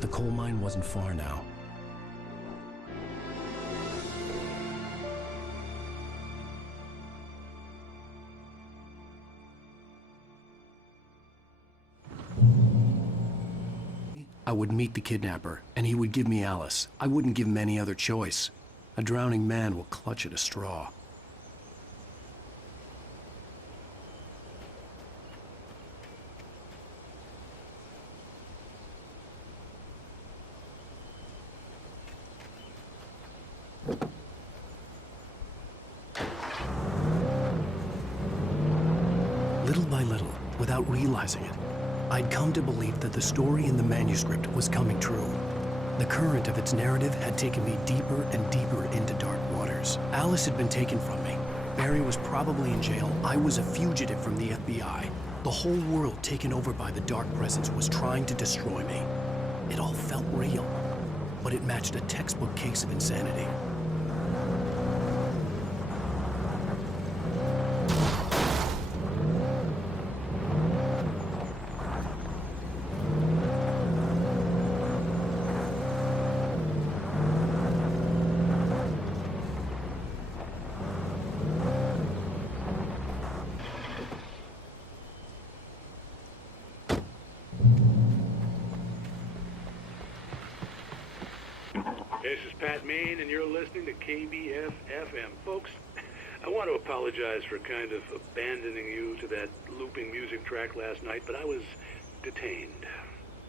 The coal mine wasn't far now. I would meet the kidnapper, and he would give me Alice. I wouldn't give him any other choice. A drowning man will clutch at a straw. Little by little, without realizing it, I'd come to believe that the story in the manuscript was coming true. The current of its narrative had taken me deeper and deeper into dark waters. Alice had been taken from me. Barry was probably in jail. I was a fugitive from the FBI. The whole world taken over by the dark presence was trying to destroy me. It all felt real, but it matched a textbook case of insanity. This is Pat Main, and you're listening to KBF-FM. Folks, I want to apologize for kind of abandoning you to that looping music track last night, but I was detained.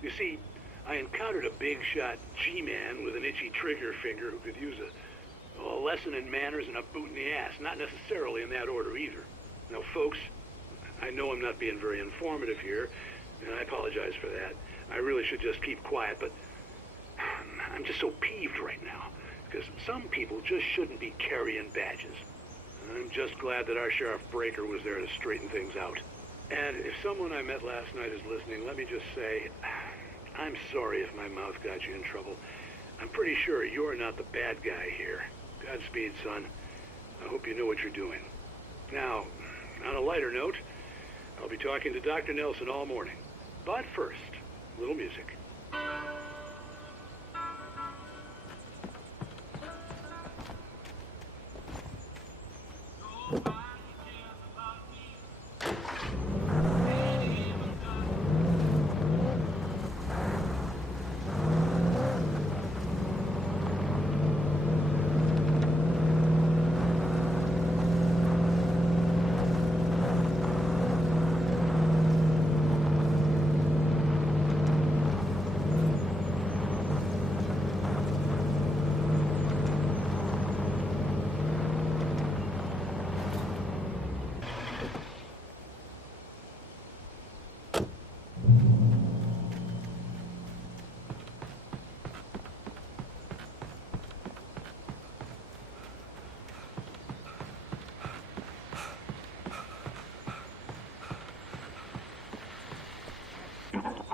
You see, I encountered a big-shot G-man with an itchy trigger finger who could use a lesson in manners and a boot in the ass, not necessarily in that order either. Now, folks, I know I'm not being very informative here, and I apologize for that. I really should just keep quiet, but I'm just so peeved right now, because some people just shouldn't be carrying badges. I'm just glad that our Sheriff Breaker was there to straighten things out. And if someone I met last night is listening, let me just say, I'm sorry if my mouth got you in trouble. I'm pretty sure you're not the bad guy here. Godspeed, son. I hope you know what you're doing. Now, on a lighter note, I'll be talking to Dr. Nelson all morning. But first, a little music.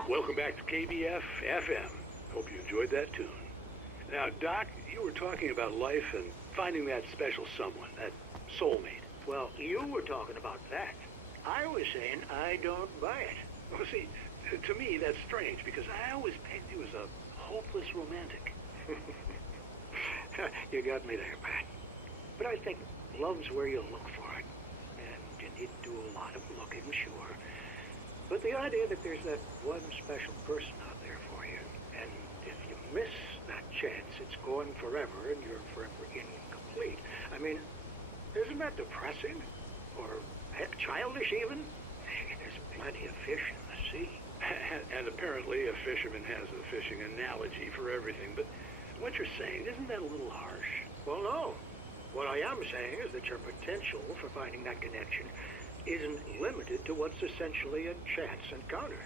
Welcome back to KBF-FM. Hope you enjoyed that tune. Now, Doc, you were talking about life and finding that special someone, that soulmate. Well, you were talking about that. I was saying I don't buy it. Well, see, to me, that's strange, because I always pegged you as a hopeless romantic. You got me there, Pat. But I think love's where you look for it. And you need to do a lot of looking, sure. But the idea that there's that one special person out there for you, and if you miss that chance, it's gone forever, and you're forever incomplete. I mean, isn't that depressing? Or, heck, childish even? There's plenty of fish in the sea. And apparently a fisherman has a fishing analogy for everything, but what you're saying, isn't that a little harsh? Well, no. What I am saying is that your potential for finding that connection isn't limited to what's essentially a chance encounter.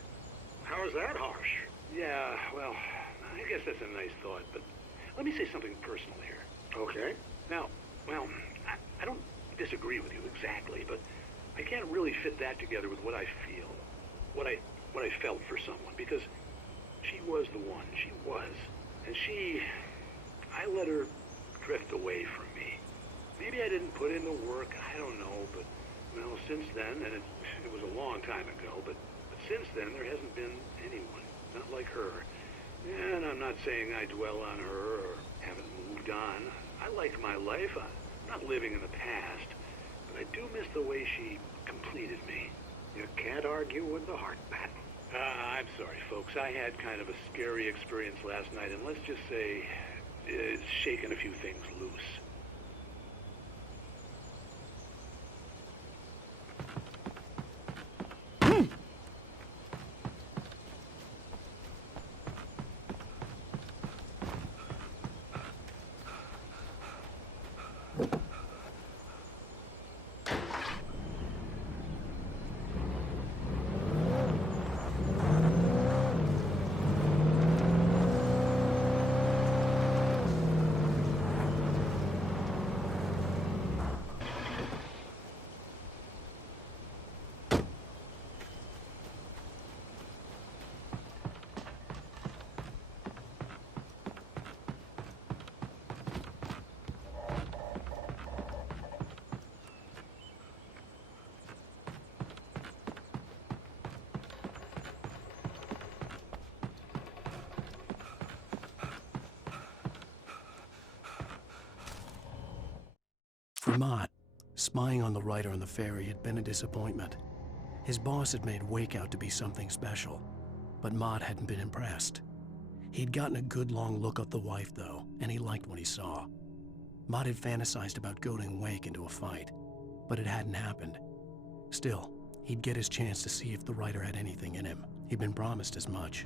How is that harsh? Yeah, well, I guess that's a nice thought, but let me say something personal here. Okay. Now, well, I don't disagree with you exactly, but I can't really fit that together with what I feel, what I felt for someone, because she was the one. She was. And I let her drift away from me. Maybe I didn't put in the work, I don't know, but well, since then, and it was a long time ago, but since then, there hasn't been anyone, not like her. And I'm not saying I dwell on her or haven't moved on. I like my life. I'm not living in the past. But I do miss the way she completed me. You can't argue with the heart, Pat. I'm sorry, folks. I had kind of a scary experience last night, and let's just say it's shaken a few things loose. For Mott, spying on the writer on the ferry had been a disappointment. His boss had made Wake out to be something special, but Mott hadn't been impressed. He'd gotten a good long look at the wife, though, and he liked what he saw. Mott had fantasized about goading Wake into a fight, but it hadn't happened. Still, he'd get his chance to see if the writer had anything in him. He'd been promised as much.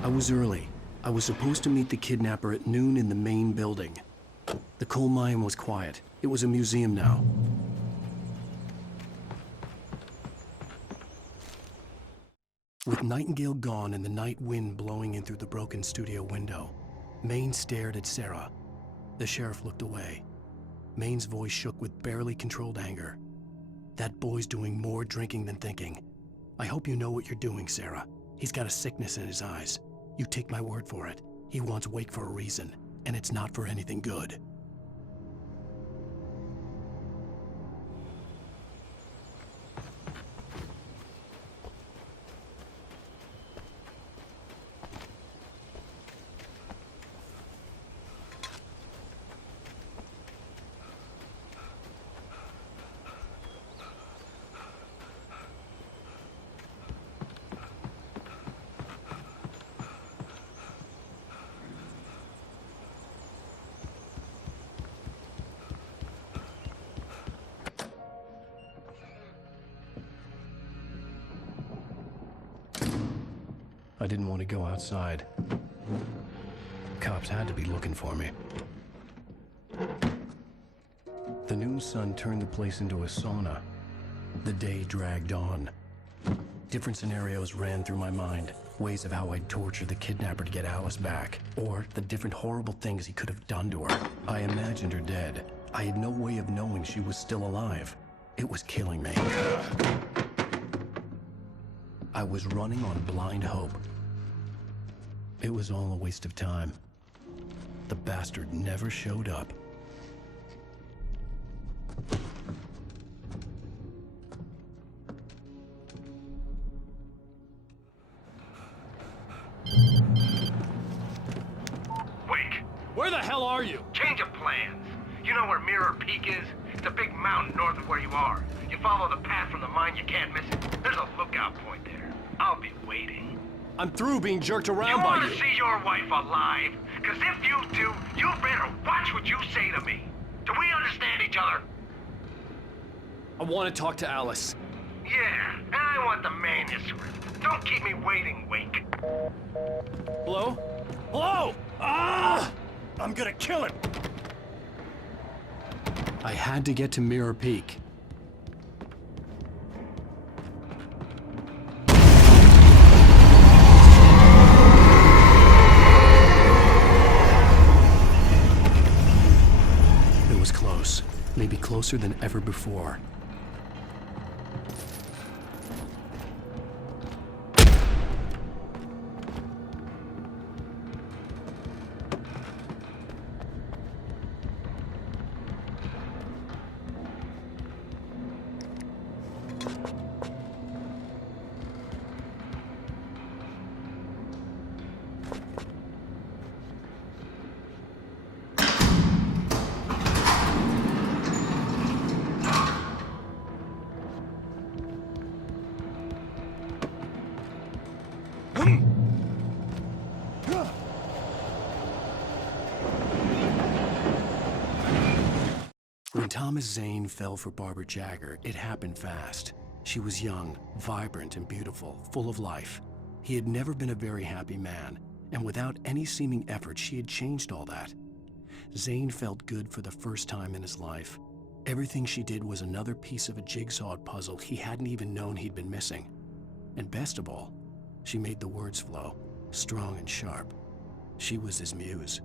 I was early. I was supposed to meet the kidnapper at noon in the main building. The coal mine was quiet. It was a museum now. With Nightingale gone and the night wind blowing in through the broken studio window, Maine stared at Sarah. The sheriff looked away. Maine's voice shook with barely controlled anger. That boy's doing more drinking than thinking. I hope you know what you're doing, Sarah. He's got a sickness in his eyes. You take my word for it. He wants Wake for a reason, and it's not for anything good. I didn't want to go outside. Cops had to be looking for me. The noon sun turned the place into a sauna. The day dragged on. Different scenarios ran through my mind. Ways of how I'd torture the kidnapper to get Alice back. Or the different horrible things he could have done to her. I imagined her dead. I had no way of knowing she was still alive. It was killing me. I was running on blind hope. It was all a waste of time. The bastard never showed up. Wake! Where the hell are you? Change of plans. You know where Mirror Peak is? It's a big mountain north of where you are. You follow the path from the mine, you can't miss it. There's a lookout point there. I'll be waiting. I'm through being jerked around You by want you. to see your wife alive? Because if you do, you better watch what you say to me. Do we understand each other? I want to talk to Alice. Yeah, and I want the manuscript. Don't keep me waiting, Wake. Hello? Hello? Ah! I'm gonna kill him. I had to get to Mirror Peak. maybe closer than ever before. When Thomas Zane fell for Barbara Jagger, it happened fast. She was young, vibrant, and beautiful, full of life. He had never been a very happy man, and without any seeming effort, she had changed all that. Zane felt good for the first time in his life. Everything she did was another piece of a jigsaw puzzle he hadn't even known he'd been missing. And best of all, she made the words flow, strong and sharp. She was his muse.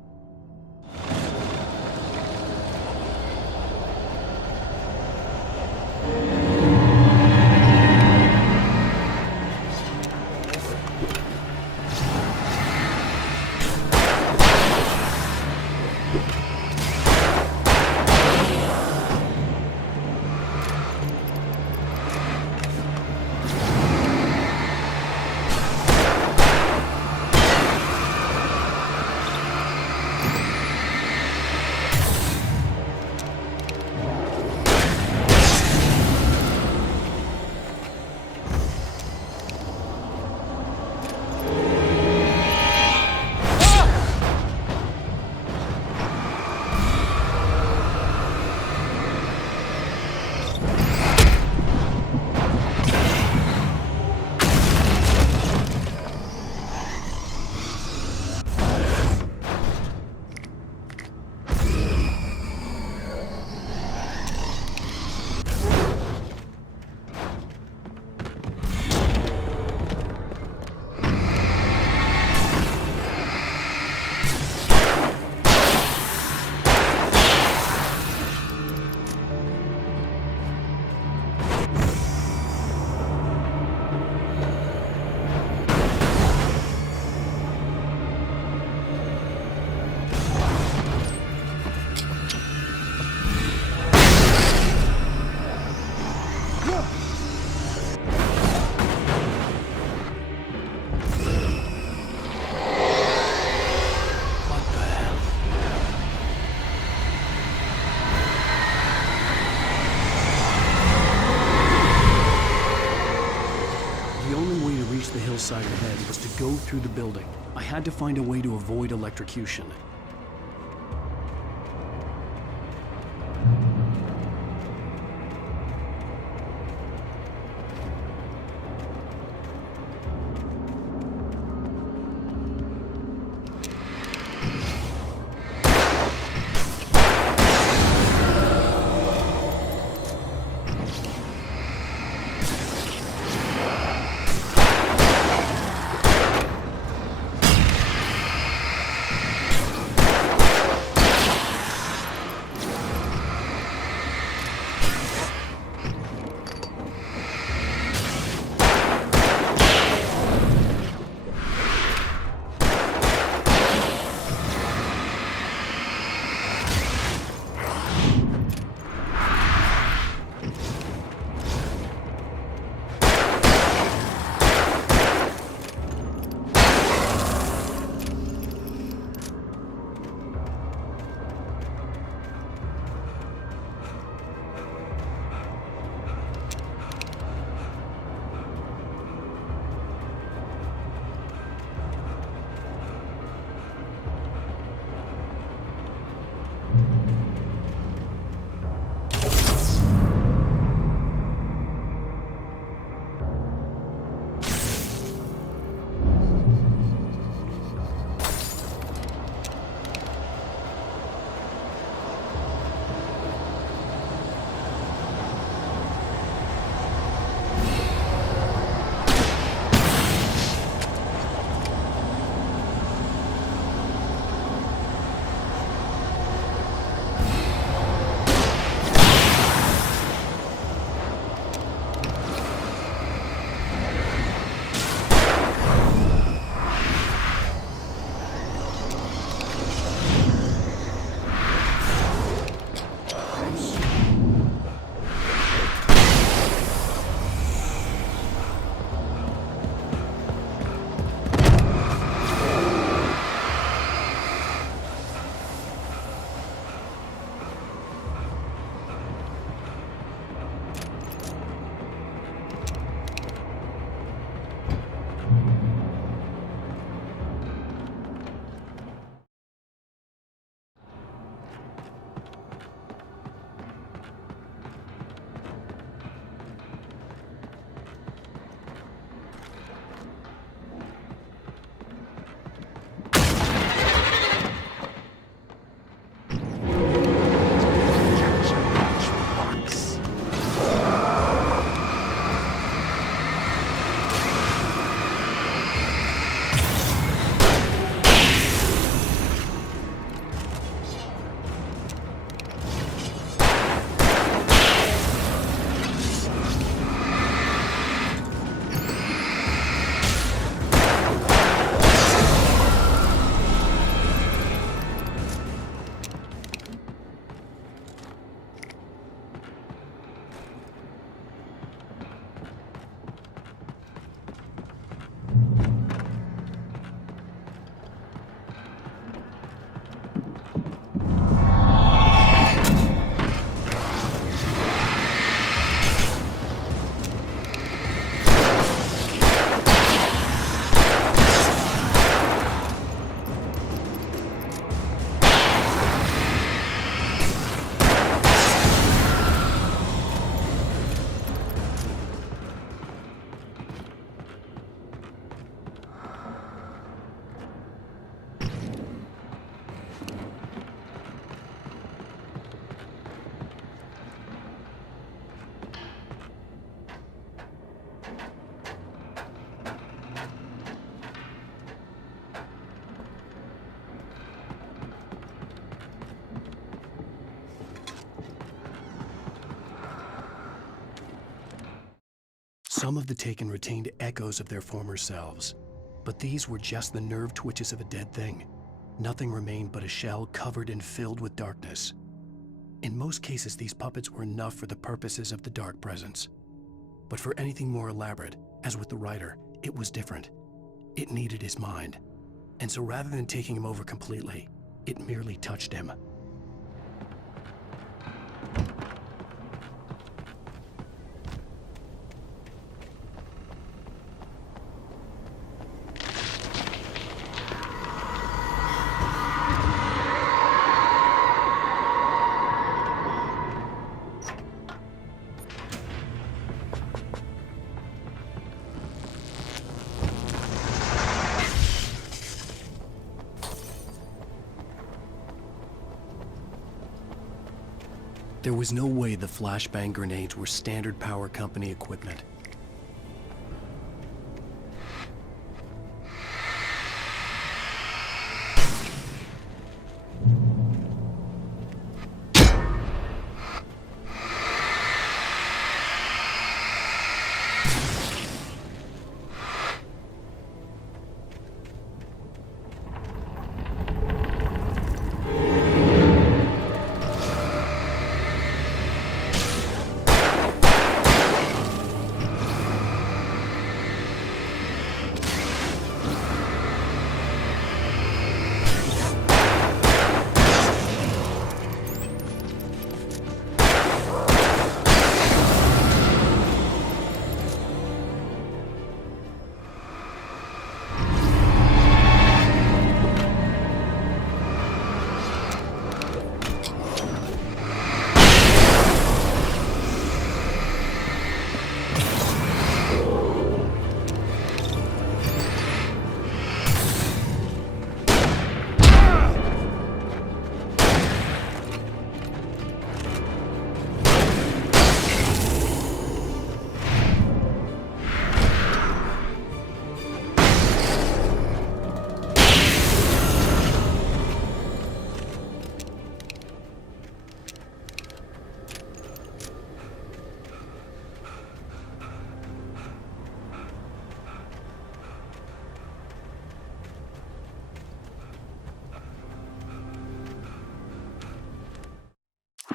The hillside ahead was to go through the building. I had to find a way to avoid electrocution. Some of the taken retained echoes of their former selves, but these were just the nerve twitches of a dead thing. Nothing remained but a shell covered and filled with darkness. In most cases, these puppets were enough for the purposes of the dark presence. But for anything more elaborate, as with the writer, it was different. It needed his mind. And so rather than taking him over completely, it merely touched him. There was no way the flashbang grenades were standard power company equipment.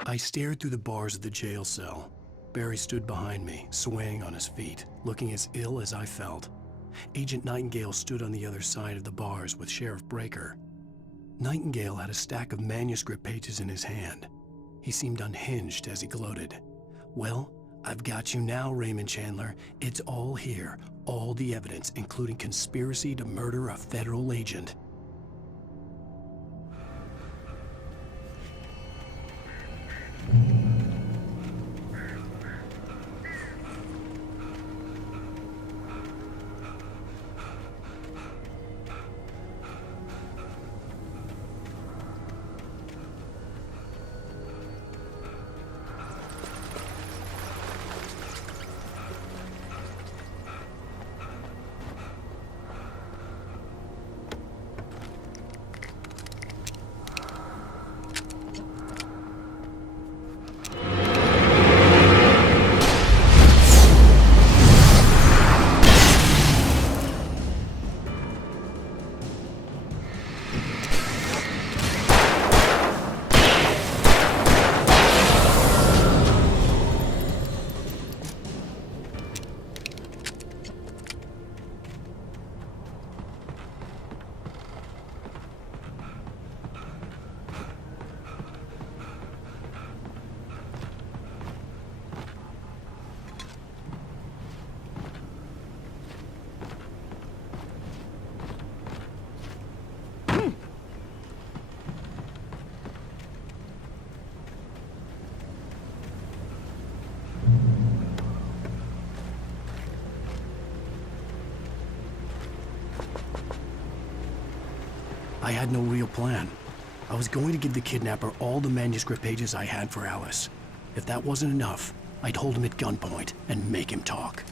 I stared through the bars of the jail cell. Barry stood behind me, swaying on his feet, looking as ill as I felt. Agent Nightingale stood on the other side of the bars with Sheriff Breaker. Nightingale had a stack of manuscript pages in his hand. He seemed unhinged as he gloated. "Well, I've got you now, Raymond Chandler. It's all here, all the evidence, including conspiracy to murder a federal agent." I had no real plan. I was going to give the kidnapper all the manuscript pages I had for Alice. If that wasn't enough, I'd hold him at gunpoint and make him talk.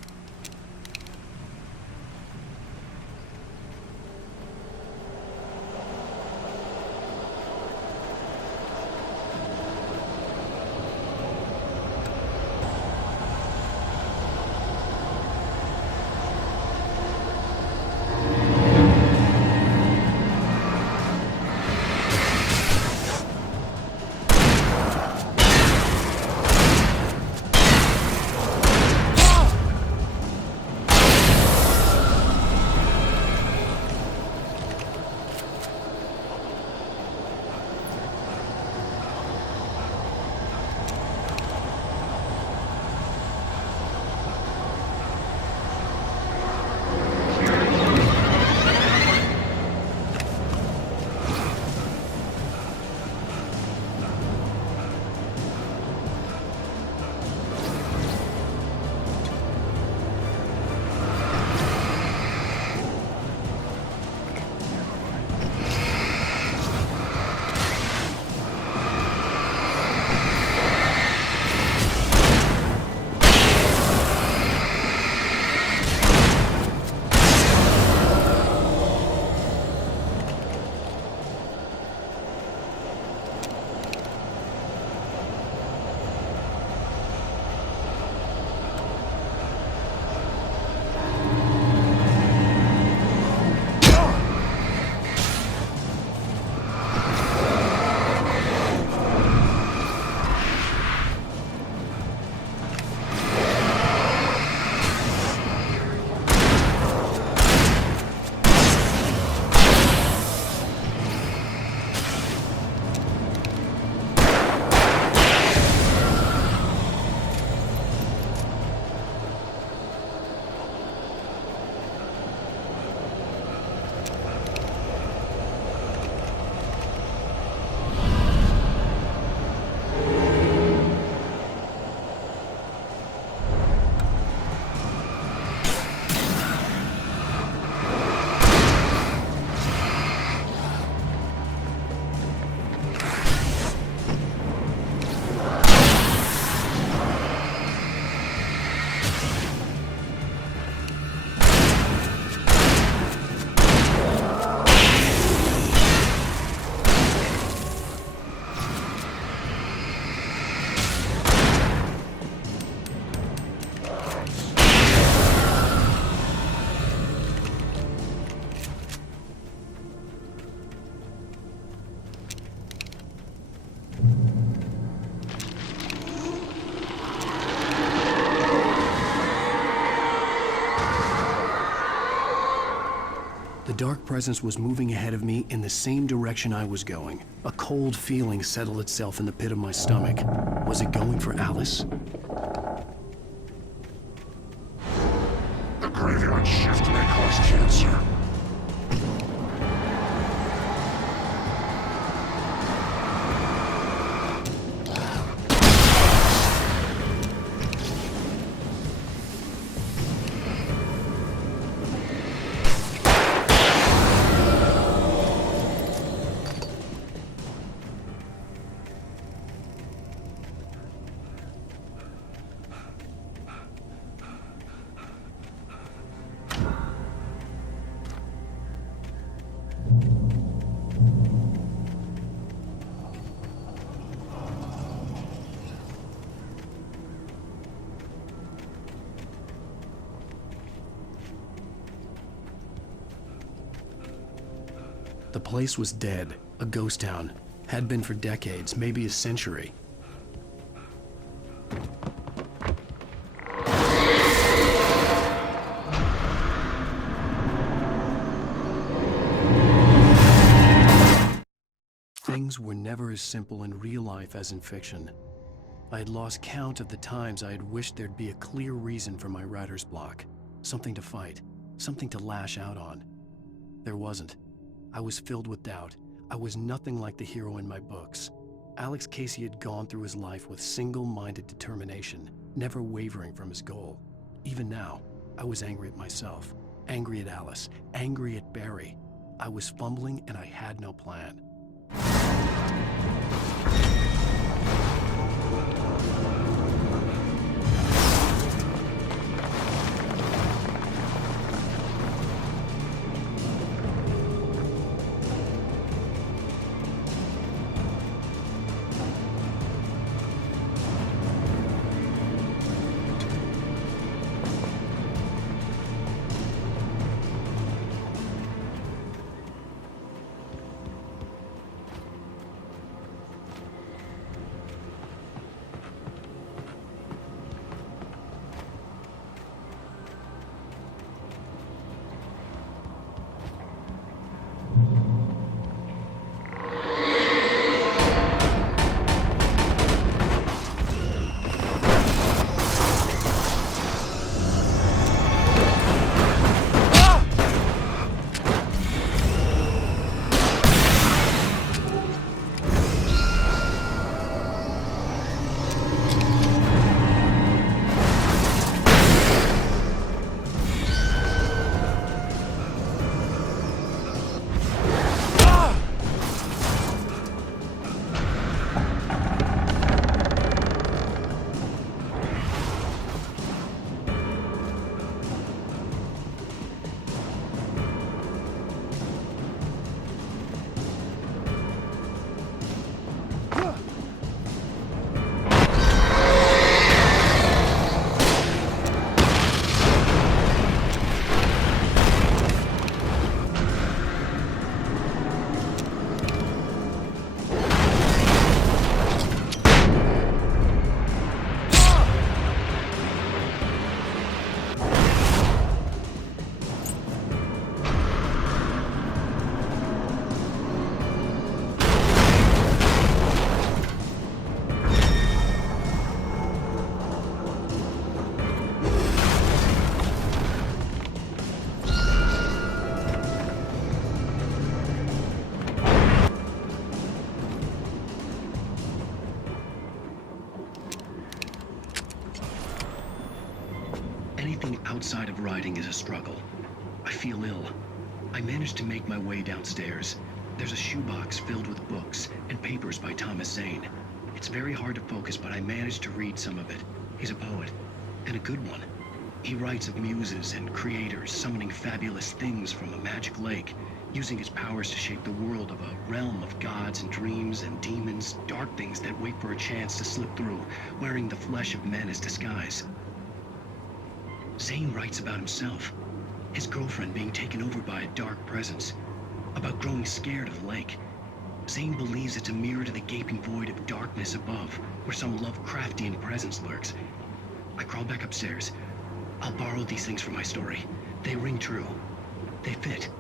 dark presence was moving ahead of me in the same direction I was going. A cold feeling settled itself in the pit of my stomach. Was it going for Alice? The graveyard shift may cause cancer. The place was dead, a ghost town. Had been for decades, maybe a century. Things were never as simple in real life as in fiction. I had lost count of the times I had wished there'd be a clear reason for my writer's block. Something to fight, something to lash out on. There wasn't. I was filled with doubt. I was nothing like the hero in my books. Alex Casey had gone through his life with single-minded determination, never wavering from his goal. Even now, I was angry at myself, angry at Alice, angry at Barry. I was fumbling and I had no plan. Anything outside of writing is a struggle. I feel ill. I managed to make my way downstairs. There's a shoebox filled with books and papers by Thomas Zane. It's very hard to focus, but I managed to read some of it. He's a poet, and a good one. He writes of muses and creators summoning fabulous things from a magic lake, using his powers to shape the world of a realm of gods and dreams and demons, dark things that wait for a chance to slip through, wearing the flesh of men as disguise. Zane writes about himself, his girlfriend being taken over by a dark presence, about growing scared of the lake. Zane believes it's a mirror to the gaping void of darkness above, where some Lovecraftian presence lurks. I crawl back upstairs. I'll borrow these things for my story. They ring true. They fit.